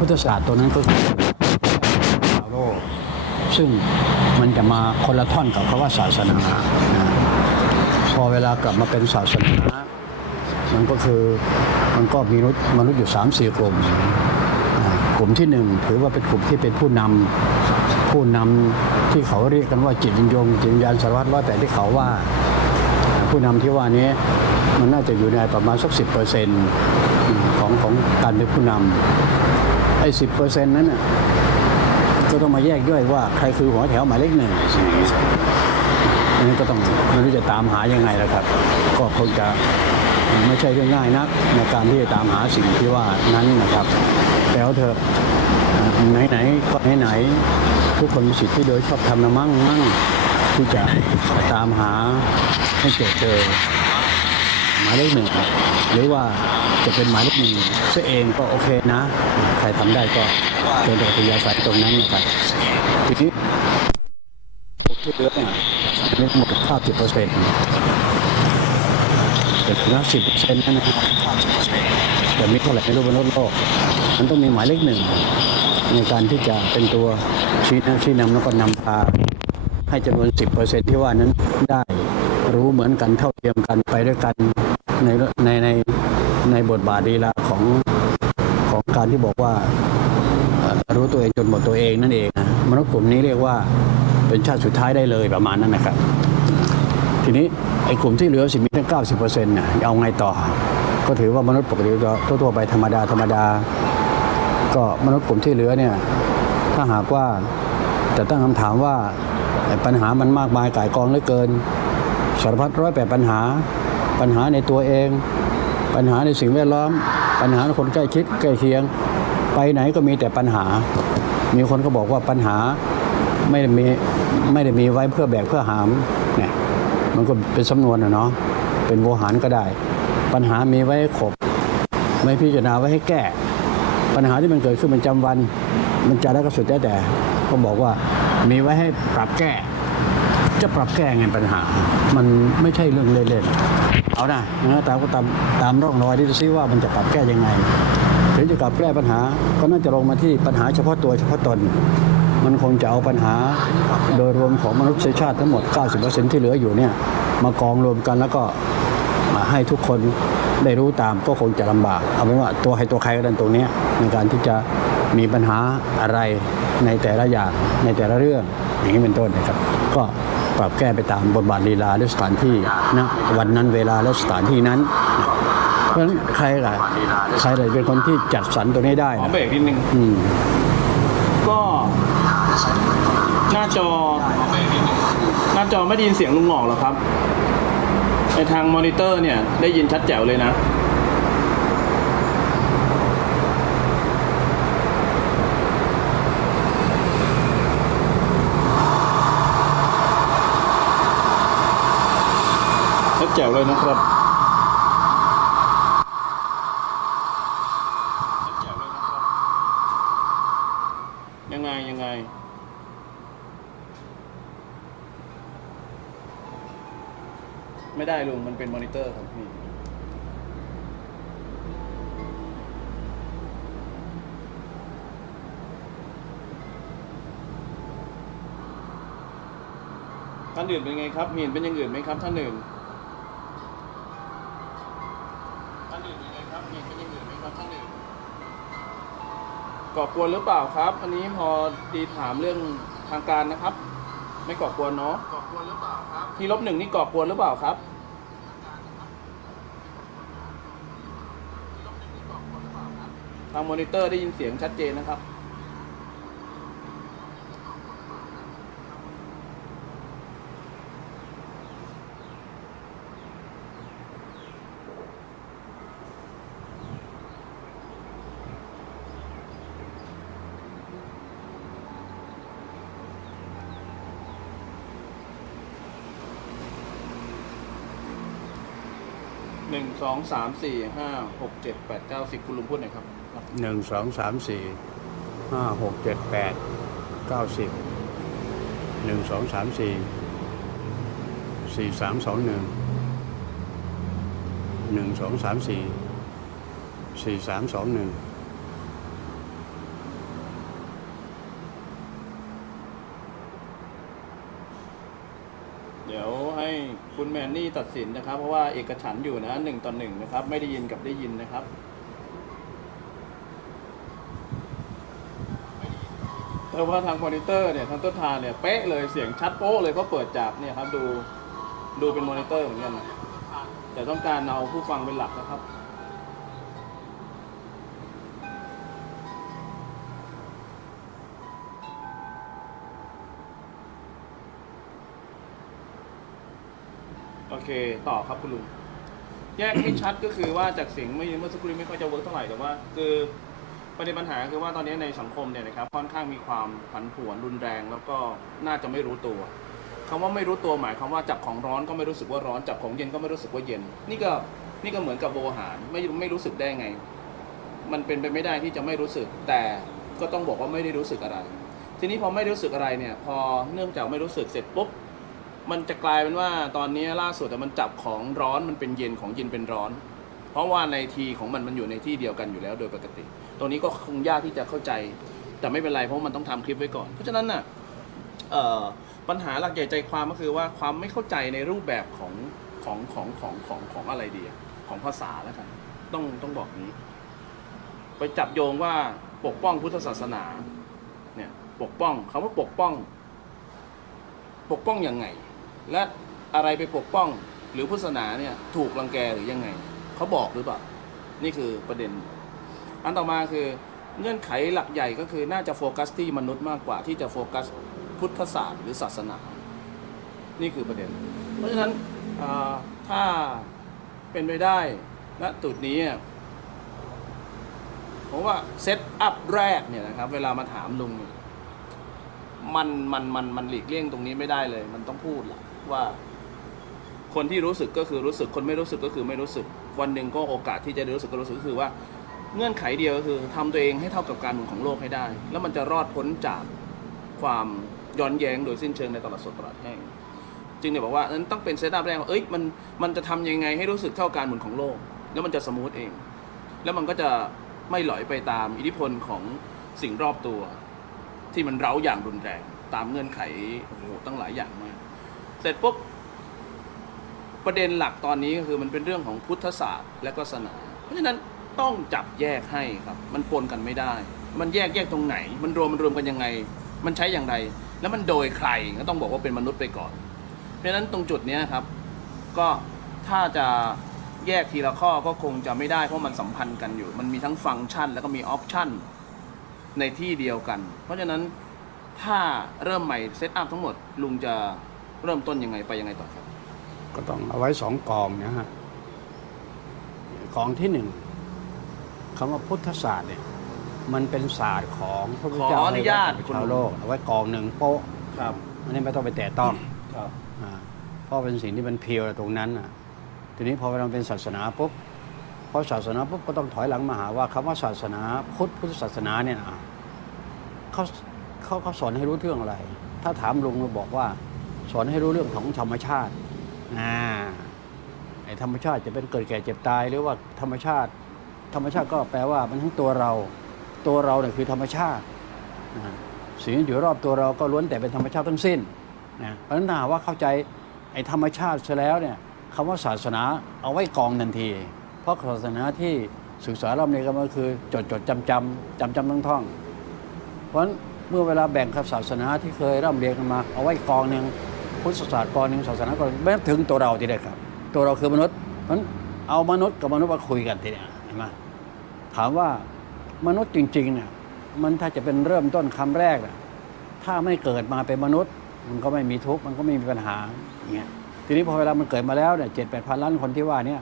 พุทธศาสตร์ตัวนั้นก็คือชาวโลกซึ่งมันจะมาคนละท่อนกับคำว่าศาสนาพอเวลากลับมาเป็นศาสนา มันก็คือมันก็มีมนุษย์มนุษย์อยู่สามสี่กลุ่มกลุ่มที่หนึ่งถือว่าเป็นกลุ่มที่เป็นผู้นำผู้นำที่เขาเรียกกันว่าจิตวิญญงจิตวิญญาณสารวัตรร้อยแปดที่เขาว่า ผู้นำที่ว่านี้มันน่าจะอยู่ในประมาณสักสิบเปอร์เซ็นต์ของของการเป็นผู้นำไอ้สิบเปอร์เซ็นต์นั้นน่ะก็ต้องมาแยกย่อยว่าใครคือหัวแถวหมายเลขหนึ่งอันนี้ก็ต้องไม่รู้จะตามหายังไงแล้วครับ ก็คงจะไม่ใช่เรื่องง่ายนักในการที่จะตามหาสิ่งที่ว่านั้นนะครับ แต่เอาเถอะไหนไหนๆก็ไหนไหนๆทุกคนมีสิทธิ์ที่โดยชอบทำนะมั่งมั่งที่จะตามหาให้เจอเจอายเลขหนึ่งครับหรือว่าจะเป็นหมายเลขหนึ่งซะเองก็โอเคนะใครทำได้ก็เป็นตัวพยาสายตรงนั้นนะครับทีนี้ที่เหลือเนี่ยมีหมดค่าสิบเปอร์เซ็นต์เด็กละสิบเปอร์เซ็นต์นั่นนะครับแต่มีเท่าไหร่ไม่รู้บนโลกโลกมันต้องมีหมายเลขหนึ่งในการที่จะเป็นตัวชี้นำชี้นำแล้วก็นำพาให้จำนวน 10%ที่ว่านั้นได้รู้เหมือนกันเท่าเทียมกันไปด้วยกัน ในในในในบทบาทดีลาของของการที่บอกว่ารู้ตัวเองจนหมดตัวเองนั่นเองนะมนุษย์กลุ่มนี้เรียกว่าเป็นชาติสุดท้ายได้เลยประมาณนั้นนะครับ ทีนี้ไอ้กลุ่มที่เหลือสิบมีแค่เก้าสิบเปอร์เซ็นต์น่ะเอาไงต่อ ก็ถือว่ามนุษย์ปกติทั่วๆไปธรรมดาธรรมดา ก็มนุษย์กลุ่มที่เหลือเนี่ยถ้าหากว่าจะตั้งคำถามว่าปัญหามันมากมายกายกองเหลือเกินสารพัดร้อยแปดปัญหา ปัญหาในตัวเอง ปัญหาในสิ่งแวดล้อม ปัญหาในคนใกล้ชิดใกล้เคียง ไปไหนก็มีแต่ปัญหา มีคนก็บอกว่าปัญหาไม่ได้มีไม่ได้มีไว้เพื่อแบกเพื่อหามเนี่ยมันก็เป็นสำนวนนะเนาะเป็นโวหารก็ได้ ปัญหามีไว้ให้ขบ ไม่พิจารณาไว้ให้แก้ ปัญหาที่มันเกิดขึ้นเป็นจำวัน มันจะได้ก็สุดแต่แต่ก็บอกว่ามีไว้ให้ปรับแก้ จะปรับแก้ไงปัญหา มันไม่ใช่เรื่องเล่นๆ เอานะนะตามก็ตามตามร่องรอยที่จะซิว่ามันจะปรับแก้ยังไงถึงจะปรับแก้ปัญหาก็น่าจะลงมาที่ปัญหาเฉพาะตัวเฉพาะตน มันคงจะเอาปัญหาโดยรวมของมนุษยชาติทั้งหมด 90%ที่เหลืออยู่เนี่ยมากองรวมกันแล้วก็มาให้ทุกคนได้รู้ตามก็คงจะลำบาก เอาเป็นว่าตัวใครตัวใครก็ได้ตรงนี้ในการที่จะมีปัญหาอะไรในแต่ละอย่างในแต่ละเรื่องอย่างนี้เป็นต้นนะครับ ก็ ปรับแก้ไปตามบทบาทลีลาและสถานที่ณวันนั้นเวลาและสถานที่นั้นนะเพราะฉะนั้นใครล่ะใครเลยเป็นคนที่จัดสรรตัวนี้ได้ขอนะเบรกนิดนึงอืมก็หน้าจอ หน้าจอไม่ได้ยินเสียงลุงหงอกหรอครับในทางมอนิเตอร์เนี่ยได้ยินชัดแจ๋วเลยนะ แจ๋วเลยนะครับแจ๋วเลยนะครับยังไง ยังไง ไม่ได้ลุง มันเป็นมอนิเตอร์ครับนี่ท่านอื่นเป็นไงครับมีเห็นเป็นอย่างอื่นไหมครับท่านอื่นท่านอื่นเป็นไงครับมีเห็นเป็นอย่างอื่นไหมครับท่านอื่น ก่อกวนหรือเปล่าครับ อันนี้พอดีถามเรื่องทางการนะครับ ไม่ก่อกวนเนาะก่อกวนหรือเปล่าครับทีลบหนึ่งนี่ก่อกวนหรือเปล่าครับทางมอนิเตอร์ได้ยินเสียงชัดเจนนะครับ นึ่งสองสามสี่ห้าหกเจ็ดแปดเก้าสิบคุณลุงพูดหน่อยครับครับหนึ่งสองสามสี่ห้าหกเจ็ดแปดเก้าสิบหนึ่งสองสามสี่สี่สามสองหนึ่งหนึ่งสองสามสี่สี่สามสองหนึ่ง เดี๋ยวให้คุณแมนนี่ตัดสินนะครับ เพราะว่าเอกฉันท์อยู่นะหนึ่งต่อหนึ่งนะครับ ไม่ได้ยินกับได้ยินนะครับ แต่ว่าทางมอนิเตอร์เนี่ยทางต้นทางเนี่ยเป๊ะเลยเสียงชัดโป๊ะเลยเพราะเปิดจากเนี่ยครับดูดูเป็นมอนิเตอร์เหมือนกันนะแต่ต้องการเอาผู้ฟังเป็นหลักนะครับ โอเค ต่อครับคุณลุง แยกให้ชัดก็คือว่าจากเสียงไม่เมื่อสักครู่นี้ไม่ค่อยจะเวิร์กเท่าไหร่แต่ว่า คือประเด็นปัญหาคือว่าตอนนี้ในสังคมเนี่ยนะครับค่อนข้างมีความผันผวนรุนแรง แล้วก็น่าจะไม่รู้ตัวคำว่าไม่รู้ตัวหมายความว่าจับของร้อนก็ไม่รู้สึกว่าร้อนจับของเย็นก็ไม่รู้สึกว่าเย็น นี่ก็นี่ก็เหมือนกับโวหารไม่ไม่รู้สึกได้ไง มันเป็นไปไม่ได้ที่จะไม่รู้สึก แต่ก็ต้องบอกว่าไม่ได้รู้สึกอะไร ทีนี้พอไม่รู้สึกอะไรเนี่ย พอเนื่องจากไม่รู้สึกเสร็จปุ๊บ มันจะกลายเป็นว่าตอนนี้ล่าสุดแต่มันจับของร้อนมันเป็นเย็นของเย็นเป็นร้อน เพราะว่าในทีของมันมันอยู่ในที่เดียวกันอยู่แล้วโดยปกติ ตรงนี้ก็คงยากที่จะเข้าใจ แต่ไม่เป็นไรเพราะมันต้องทำคลิปไว้ก่อน เพราะฉะนั้นน่ะเอ่อปัญหาหลักใหญ่ใจความก็คือว่าความไม่เข้าใจในรูปแบบของของของของของของอะไรดีของภาษาแล้วกันต้องต้องบอกนี้ ไปจับโยงว่าปกป้องพุทธศาสนาเนี่ยปกป้องคำว่าปกป้อง ปกป้องยังไง และอะไรไปปกป้องหรือพุทธศาสนาเนี่ยถูกรังแกหรือยังไงเขาบอกหรือเปล่า นี่คือประเด็น อันต่อมาคือเงื่อนไขหลักใหญ่ก็คือน่าจะโฟกัสที่มนุษย์มากกว่าที่จะโฟกัสพุทธศาสตร์หรือศาสนา นี่คือประเด็น เพราะฉะนั้นถ้าเป็นไปได้ณจุดนี้ผมว่าเซตอัพแรกเนี่ยนะครับ เวลามาถามลุงมันมันมันมันหลีกเลี่ยงตรงนี้ไม่ได้เลย มันต้องพูดแหละ ว่า คนที่รู้สึกก็คือรู้สึกคนไม่รู้สึกก็คือไม่รู้สึก วันหนึ่งก็โอกาสที่จะรู้สึกก็รู้สึกก็คือว่าเงื่อนไขเดียวก็คือทำตัวเองให้เท่ากับการหมุนของโลกให้ได้ แล้วมันจะรอดพ้นจากความย้อนแย้งโดยสิ้นเชิงในตลาดสดตลาดแห้งจึงเนี่ยบอกว่านั้นต้องเป็นเซตอัพแรกว่าเอ้ยมันมันจะทำยังไงให้รู้สึกเท่าการหมุนของโลก แล้วมันจะสมูทเอง แล้วมันก็จะไม่หลอยไปตามอิทธิพลของสิ่งรอบตัว ที่มันเร้าอย่างรุนแรง ตามเงื่อนไขโอ้โหตั้งหลายอย่างมาก ร็จปุ๊บประเด็นหลักตอนนี้ก็คือมันเป็นเรื่องของพุทธศาสตร์และก็ศาสนา เพราะฉะนั้นต้องจับแยกให้ครับ มันปนกันไม่ได้ มันแยกแยกตรงไหน มันรวมมันรวมกันยังไง มันใช้อย่างไร แล้วมันโดยใครก็ต้องบอกว่าเป็นมนุษย์ไปก่อน เพราะฉะนั้นตรงจุดนี้ครับ ก็ถ้าจะแยกทีละข้อก็คงจะไม่ได้เพราะมันสัมพันธ์กันอยู่ มันมีทั้งฟังก์ชัน แล้วก็มีออปชันในที่เดียวกัน เพราะฉะนั้นถ้าเริ่มใหม่เซตอัพทั้งหมดลุงจะ เริ่มต้นยังไงไปยังไงต่อครับ ก็ต้องเอาไว้สองกองนะฮะกองที่หนึ่งคำว่าพุทธศาสตร์เนี่ย มันเป็นศาสตร์ของพระพุทธเจ้าขออนุญาตให้ไว้กับคุณ ชาวโลกเอาไว้กองหนึ่งโป๊ะครับ อันนี้ไม่ต้องไปแตะต้องครับอ่าเพราะเป็นสิ่งที่มันเพียวตรงนั้นน่ะทีนี้พอเราเป็นศาสนาปุ๊บพอศาสนาปุ๊บก็ต้องถอยหลังมาหาว่าคำว่าศาสนาพุทธพุทธศาสนาเนี่ยนะเขาเขาเขาสอนให้รู้เรื่องอะไร ถ้าถามลุงก็บอกว่า สอนให้รู้เรื่องของธรรมชาติอ่าไอ้ธรรมชาติจะเป็นเกิดแก่เจ็บตายหรือว่าธรรมชาติ ธรรมชาติก็แปลว่ามันทั้งตัวเรา ตัวเราเนี่ยคือธรรมชาติสิ่งที่อยู่รอบตัวเราก็ล้วนแต่เป็นธรรมชาติทั้งสิ้นนะเพราะฉะนั้นถ้าหากว่าเข้าใจไอ้ธรรมชาติซะแล้วเนี่ยคำว่าศาสนาเอาไว้กองทันที เพราะศาสนาที่ศึกษาเราเนี่ยก็คือ จดจดจำจำจำจำท่องท่อง เพราะฉะนั้นเมื่อเวลาแบ่งคำศาสนาที่เคยร่ำเรียนกันมา เอาไว้กองหนึ่ง พุทธศาสตร์กองหนึ่งศาสนากองหนึ่งไม่ถึงตัวเราทีเดียวครับ ตัวเราคือมนุษย์เพราะนั้นเอามนุษย์กับมนุษย์มาคุยกันทีเดียวเห็นไหมถามว่ามนุษย์จริงๆเนี่ยมันถ้าจะเป็นเริ่มต้นคำแรกน่ะถ้าไม่เกิดมาเป็นมนุษย์ มันก็ไม่มีทุกข์มันก็ไม่มีปัญหาอย่างเงี้ยทีนี้พอเวลามันเกิดมาแล้วเนี่ยเจ็ดแปดพันล้านคนที่ว่าเนี่ย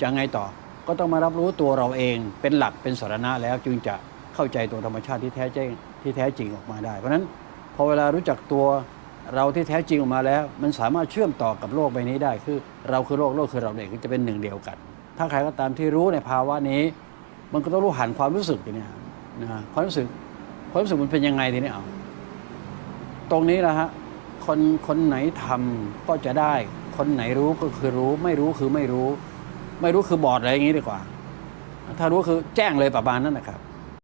จะไงต่อก็ต้องมารับรู้ตัวเราเองเป็นหลักเป็นสาระแล้วจึงจะเข้าใจตัวธรรมชาติที่แท้จริงที่แท้จริงออกมาได้ เพราะฉะนั้นพอเวลารู้จักตัว เราที่แท้จริงออกมาแล้ว มันสามารถเชื่อมต่อกับโลกใบนี้ได้ คือเราคือโลกโลกคือเราเองจะเป็นหนึ่งเดียวกัน ถ้าใครก็ตามที่รู้ในภาวะนี้ มันก็ต้องรู้หันความรู้สึกเนี้ยนะความรู้สึกความรู้สึกมันเป็นยังไงทีนี้เอาตรงนี้แหละฮะคนคนไหนทำก็จะได้ คนไหนรู้ก็คือรู้ ไม่รู้คือไม่รู้ ไม่รู้คือบอดอะไรอย่างนี้ดีกว่า ถ้ารู้คือแจ้งเลยประมาณนั้นนะครับ